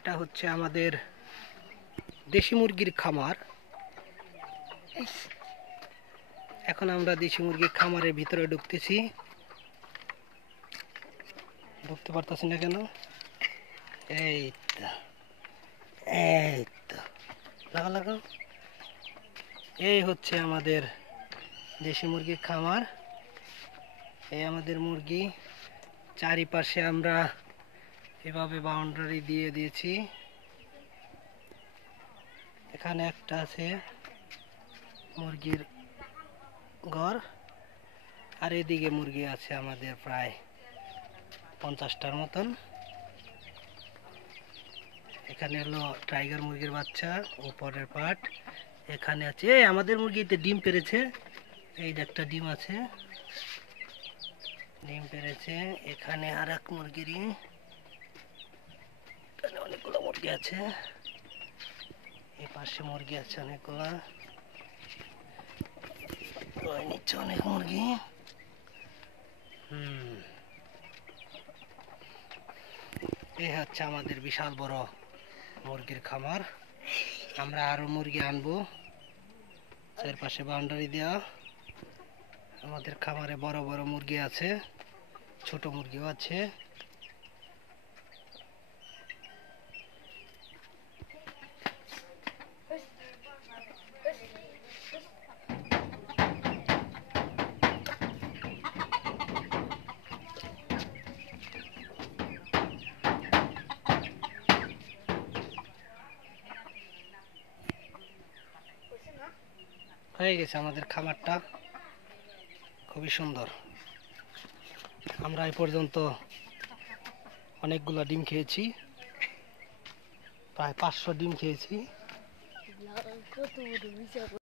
এটা হচ্ছে আমাদের দেশি মুরগির খামার। এখন আমরা দেশি মুরগির খামারের ভিতরে ঢুকতেছি। ঢুকতে পারতেছি না কেন? এই তো, এই তো, লাগাও লাগাও। এই হচ্ছে আমাদের দেশি মুরগির খামার। এই আমাদের মুরগি, চারিপাশে আমরা এভাবে বাউন্ডারি দিয়ে দিয়েছি। এখানে একটা আছে মুরগির ঘর, আর এদিকে মুরগি আছে আমাদের প্রায় 50টার মতন। এখানে হলো টাইগার মুরগির বাচ্চা, উপরের পাট। এখানে আছে আমাদের মুরগিতে ডিম পেড়েছে, এই যে একটা ডিম আছে, ডিম পেড়েছে। এখানে আর এক মুরগিরই, এখানে অনেকগুলো মুরগি আছে। এই পাশে মুরগি আছে অনেকগুলা, নিচে অনেক মুরগি। এই হচ্ছে আমাদের বিশাল বড় মুরগির খামার। আমরা আরো মুরগি আনবো। চারপাশে বাউন্ডারি দেওয়া। আমাদের খামারে বড় বড় মুরগি আছে, ছোট মুরগিও আছে। হয়ে গেছে আমাদের খামারটা, খুবই সুন্দর। আমরা এই পর্যন্ত অনেকগুলো ডিম খেয়েছি, প্রায় 500 ডিম খেয়েছি।